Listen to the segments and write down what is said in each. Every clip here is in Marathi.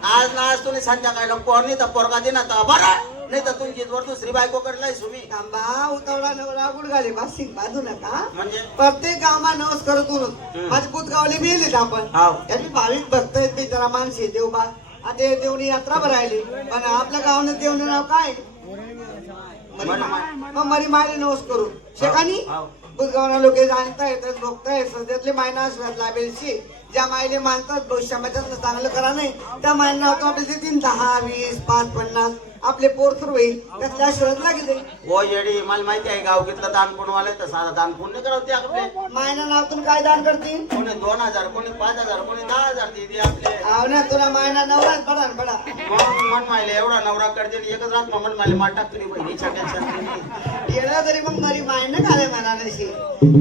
आज ना आज तुम्ही संध्याकाळला पोर नाही तर पोरगा दे ना तर बरं नाही तर तुमची वर दुसरी बायको करलाय तुम्ही थांबा उतावळा नवरा गुडघाले बासिंग बांधू नका म्हणजे प्रत्येक गावात नवस करत माझे पुतगावले मेलेत आपण हाव. याची भाविक भक्त आहेत बिचारा माणसे देवबा आता हे देवणी यात्रा भरायली पण आपल्या गावाने देवने नाव काय मग मरी मायले नवस करू शेकानी हाव. बुधगावना लोक जाणता येतात बघताय सध्यातले मायना आशीर्वाद लाभेलशी ज्या मायले मानतात भविष्यामध्ये चांगलं करा नाही त्या मायना आपले देतील 10, 20, 5, 50 आपले पोर सुरू होईल त्यातल्या आशीर्वाद लागेल ओ येडी मला माहिती आहे गाव घेतलं दान पुण्यवाले तर साधा दान पुण्य करावते आपले मायना नावातून काय दान करतील कोणी 2000 कोणी 5000 कोणी 10000 देते आपले आवण्या तुला मायना नवरा पडा पडा मग मन मायले एवढा नवरा करते एकच रात मन मायले मार टाकते बहिणीच्या टेन्शन येणार तरी मग घरी मायना खाले म्हणालेशी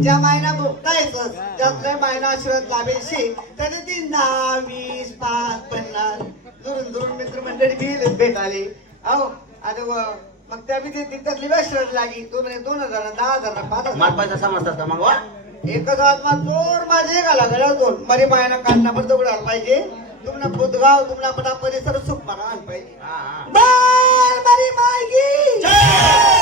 ज्या मायना भोगता येतात त्यातल्या मायना आशीर्वाद लाभेलशी त्याने 3, 10, 20, 5, 50 दुरून दुरून मित्र मंडळी गेले भेटाले अहो आणि मग त्या बी त्यातली आशीर्वाद लागी 2000, 10,000, 5,000 मार पैसा समजतात का मग वा एकच आत्मा चोर माझे घाला गळ्या दोन मरी मायना काढणं पण दगडायला पाहिजे तुम्हाला बुधगाव तुम्हाला परिसर सुख मारायला पाहिजे हा, हा. बाल मरी मायगी